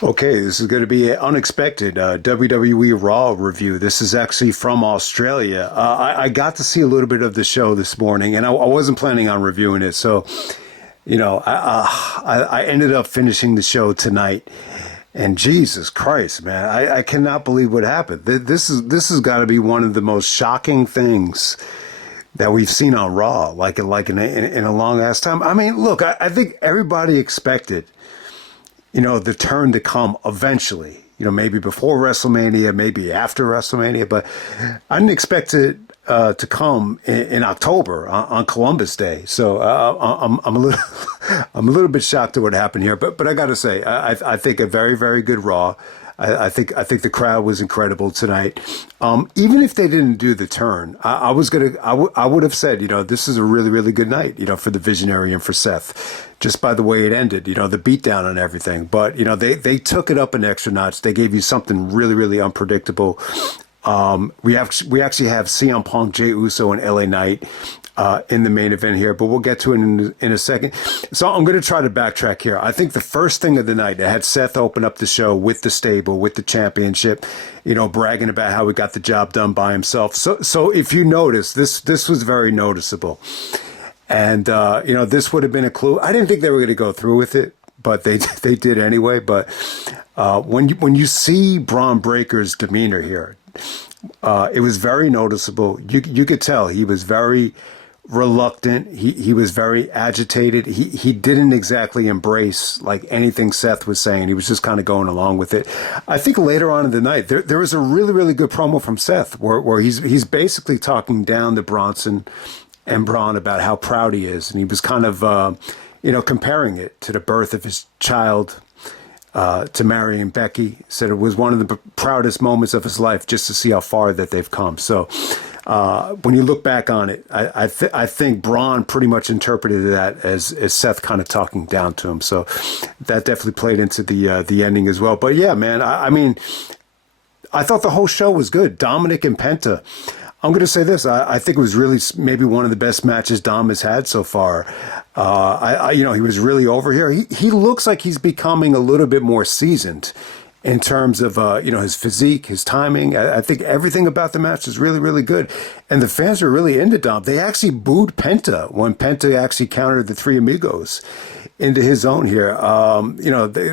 Okay, this is going to be an unexpected WWE Raw review. This is actually from Australia. I got to see a little bit of the show this morning, and I wasn't planning on reviewing it. So, I ended up finishing the show tonight, and Jesus Christ, man, I cannot believe what happened. This has got to be one of the most shocking things that we've seen on Raw, like in a long ass time. I mean, look, I think everybody expected, the turn to come eventually, maybe before WrestleMania, maybe after WrestleMania, but I didn't expect it to come in October on Columbus Day. So I'm a little I'm a little bit shocked at what happened here, but I got to say, I think a very, very good Raw. I think the crowd was incredible tonight. Even if they didn't do the turn, I would have said, this is a really, really good night, for the Visionary and for Seth, just by the way it ended, the beatdown and everything. But they took it up an extra notch. They gave you something really, really unpredictable. We actually have CM Punk, Jey Uso, and LA Knight in the main event here, but we'll get to it in a second. So I'm going to try to backtrack here. I think the first thing of the night, they had Seth open up the show with the stable, with the championship, bragging about how he got the job done by himself. So if you notice, this was very noticeable. And, this would have been a clue. I didn't think they were going to go through with it, but they did anyway. But when you see Braun Breaker's demeanor here, it was very noticeable. You could tell he was very reluctant. He was very agitated. He didn't exactly embrace like anything Seth was saying. He was just kind of going along with it. I think later on in the night, there was a really, really good promo from Seth where he's basically talking down to Bronson and Braun about how proud he is. And he was kind of, comparing it to the birth of his child, to marrying Becky. Said it was one of the proudest moments of his life just to see how far that they've come. So when you look back on it, I think Braun pretty much interpreted that as Seth kind of talking down to him. So that definitely played into the ending as well. But yeah, man, I mean, I thought the whole show was good. Dominik and PENTA. I'm going to say this. I think it was really maybe one of the best matches Dom has had so far. He was really over here. He looks like he's becoming a little bit more seasoned in terms of, his physique, his timing. I think everything about the match is really, really good. And the fans are really into Dom. They actually booed PENTA when PENTA actually countered the Three Amigos into his own here.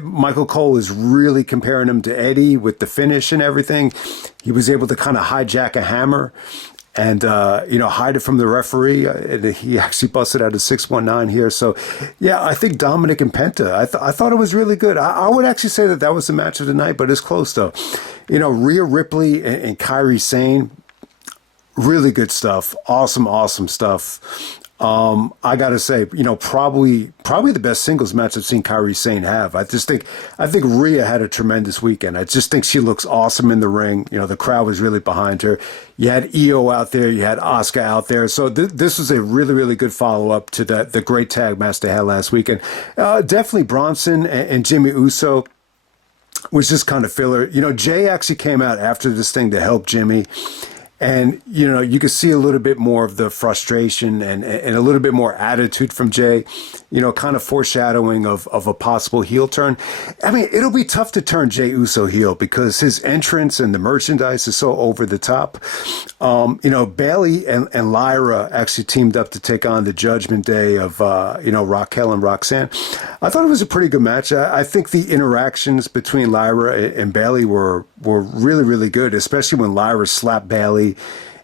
Michael Cole is really comparing him to Eddie with the finish and everything. He was able to kind of hijack a hammer and, hide it from the referee. He actually busted out a 619 here. So, yeah, I think Dominik and PENTA, I thought it was really good. I would actually say that was the match of the night, but it's close, though. Rhea Ripley and Kairi Sane, really good stuff. Awesome stuff. I gotta say, probably the best singles match I've seen Kairi Sane have. I think Rhea had a tremendous weekend. I just think she looks awesome in the ring. The crowd was really behind her. You had Io out there, you had Asuka out there. So this was a really, really good follow up to the great tag match they had last weekend. Definitely Bronson and Jimmy Uso was just kind of filler. Jay actually came out after this thing to help Jimmy. And, you could see a little bit more of the frustration and a little bit more attitude from Jay, kind of foreshadowing of a possible heel turn. I mean, it'll be tough to turn Jey Uso heel because his entrance and the merchandise is so over the top. Bayley and Lyra actually teamed up to take on the Judgment Day of, Raquel and Roxanne. I thought it was a pretty good match. I think the interactions between Lyra and Bayley were really, really good, especially when Lyra slapped Bayley.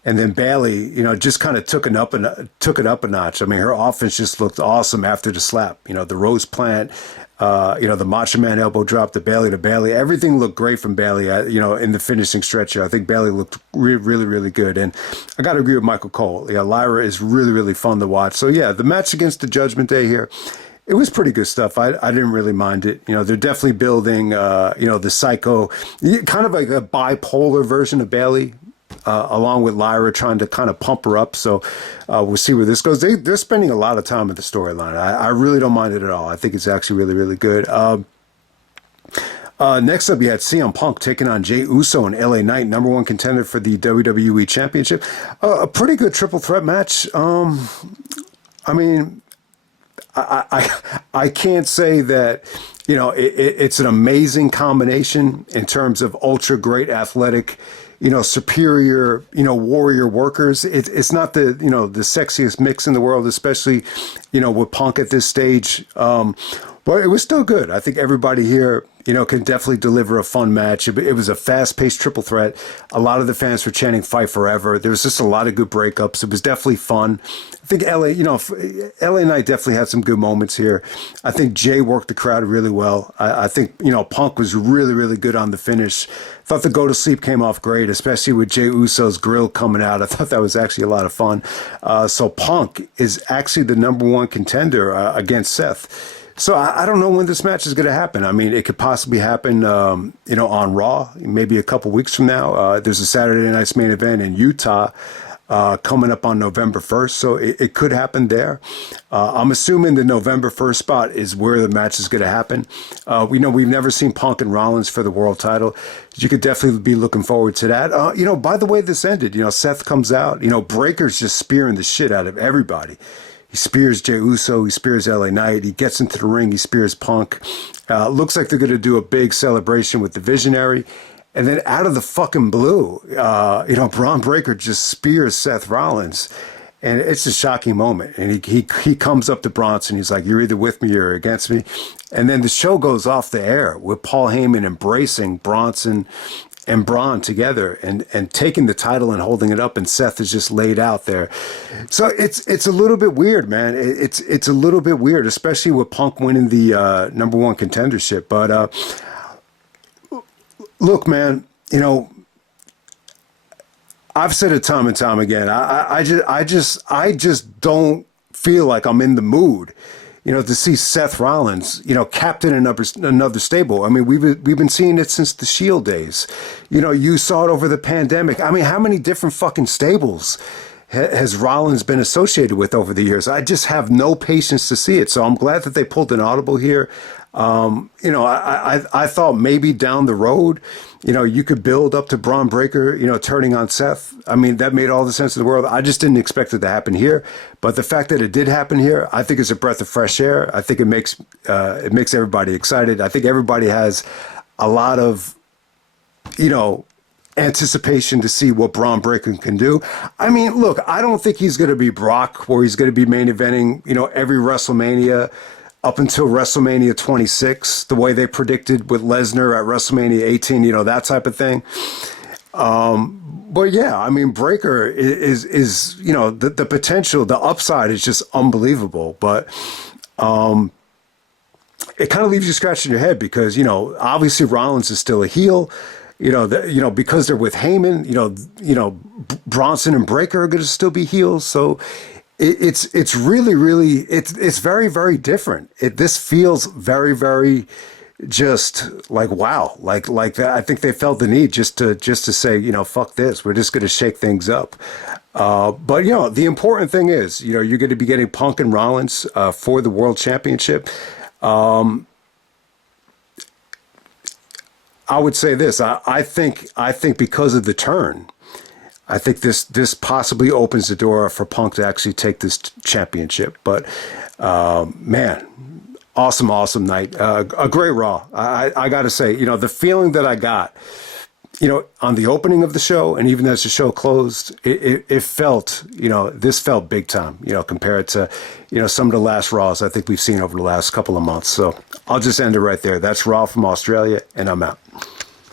And then Bayley, just kind of took it up a notch. I mean, her offense just looked awesome after the slap. The Rose Plant, the Macho Man elbow drop, the Bayley to Bayley. Everything looked great from Bayley, in the finishing stretch here. I think Bayley looked really, really good. And I got to agree with Michael Cole. Yeah, Lyra is really, really fun to watch. So, yeah, the match against the Judgment Day here, it was pretty good stuff. I didn't really mind it. They're definitely building, the psycho, kind of like a bipolar version of Bayley. Along with Lyra trying to kind of pump her up. So we'll see where this goes. They're spending a lot of time in the storyline. I really don't mind it at all. I think it's actually really, really good. Next up, you had CM Punk taking on Jey Uso and LA Knight, #1 contender for the WWE Championship. A pretty good triple threat match. I mean, I can't say that, it's an amazing combination in terms of ultra great athletic, superior, warrior workers. It's not the, the sexiest mix in the world, especially, with Punk at this stage. But it was still good. I think everybody here, can definitely deliver a fun match. It was a fast-paced triple threat. A lot of the fans were chanting "Fight Forever." There was just a lot of good breakups. It was definitely fun. I think LA Knight definitely had some good moments here. I think Jay worked the crowd really well. I think, Punk was really, really good on the finish. Thought the Go to Sleep came off great, especially with Jey Uso's grill coming out. I thought that was actually a lot of fun. So Punk is actually the number one contender against Seth. So I don't know when this match is going to happen. I mean, it could possibly happen, on Raw, maybe a couple weeks from now. There's a Saturday night's main event in Utah coming up on November 1st, so it could happen there. I'm assuming the November 1st spot is where the match is going to happen. We've never seen Punk and Rollins for the world title. You could definitely be looking forward to that. By the way this ended, Seth comes out, Breaker's just spearing the shit out of everybody. He spears Jey Uso. He spears LA Knight. He gets into the ring. He spears Punk. Looks like they're going to do a big celebration with the Visionary. And then out of the fucking blue, Braun Breaker just spears Seth Rollins. And it's a shocking moment. And he comes up to Bronson. He's like, "You're either with me or against me." And then the show goes off the air with Paul Heyman embracing Bronson and Braun together and taking the title and holding it up, and Seth is just laid out there. So it's a little bit weird, man. It's a little bit weird, especially with Punk winning the number one contendership. But look, man, I've said it time and time again. I just don't feel like I'm in the mood, to see Seth Rollins, captain another stable. I mean, we've been seeing it since the Shield days. You saw it over the pandemic. I mean, how many different fucking stables has Rollins been associated with over the years? I just have no patience to see it. So I'm glad that they pulled an audible here. I thought maybe down the road, you could build up to Braun Breaker, turning on Seth. I mean, that made all the sense in the world. I just didn't expect it to happen here. But the fact that it did happen here, I think is a breath of fresh air. I think it makes everybody excited. I think everybody has a lot of, anticipation to see what Braun Breaker can do. I mean, look, I don't think he's going to be Brock, where he's going to be main eventing, every WrestleMania up until WrestleMania 26, the way they predicted with Lesnar at WrestleMania 18, that type of thing. But yeah, I mean, Breaker is the potential, the upside is just unbelievable. But it kind of leaves you scratching your head because, obviously Rollins is still a heel. Because they're with Heyman, Bronson and Breaker are going to still be heels. So it's really, really, it's very, very different. This feels very, very just like, wow, like that. I think they felt the need just to say, fuck this. We're just going to shake things up. But the important thing is, you're going to be getting Punk and Rollins for the World Championship. I would say this. I think because of the turn, I think this possibly opens the door for Punk to actually take this championship. But man, awesome night. A great Raw. I got to say, the feeling that I got, on the opening of the show and even as the show closed, it felt, this felt big time, compared to, some of the last Raws I think we've seen over the last couple of months. So I'll just end it right there. That's Raw from Australia, and I'm out.